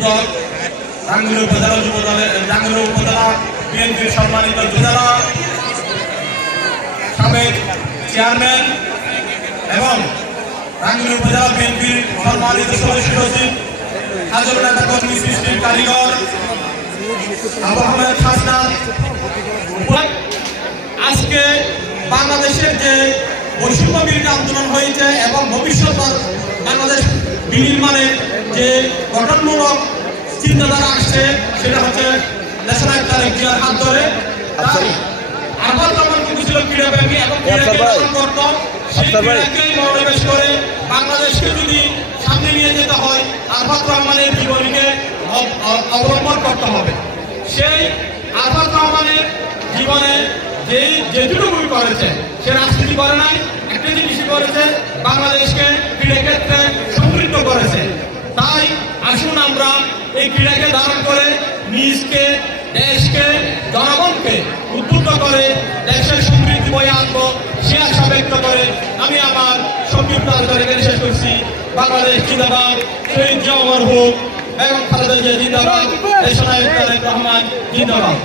যুবদল, টাঙ্গুয়ার উপজেলা যুবদলের টাঙ্গুয়ার উপজেলা বিএনপির সম্মানিত জেলা সাবেক চেয়ারম্যান এবং টাঙ্গুয়ার উপজেলা বিএনপির সম্মানিত সদস্য সচিব, হাজার নেতা কর্মী সৃষ্টির কারিগর আবু আহমেদ হাসনাত। আজকে বাংলাদেশের যে বৈষম্য বিরোধী আন্দোলন হয়েছে এবং ভবিষ্যৎ বাংলাদেশ বিনির্মাণের যে গঠনমূলক চিন্তাধারা আসছে, সেটা হচ্ছে ন্যাশনাল তারেক জিয়ার হাত ধরে। আরফাত রহমান কিন্তু ছিল ক্রীড়াপ্রেমী এবং করতাম সেই ক্রীড়াকেই মনোনিবেশ করে বাংলাদেশকে যদি সামনে নিয়ে যেতে হয় আরফাত রহমানের জীবনীকে অবলম্বন করতে হবে। সেই আরফাত রহমানের জীবনে যেটুকুই করেছে সে রাজনীতি করে নাই, একটা জিনিসই করেছে, বাংলাদেশকে ক্রীড়া ক্ষেত্রে সমৃদ্ধ করেছে। তাই আসুন আমরা এই ক্রীড়াকে ধারণ করে নিজকে, দেশকে, জনগণকে উদ্বুদ্ধ করে দেশের সমৃদ্ধি বয়ে আনবো, সে আশা ব্যক্ত করে আমি আমার সংক্ষিপ্ত আলোচনা শেষ করছি। বাংলাদেশ জিন্দাবাদ, শহীদ জিয়া অমর হোক, বেগম খালেদা জিয়া জিন্দাবাদ, দেশনায়ক তারেক রহমান জিন্দাবাদ।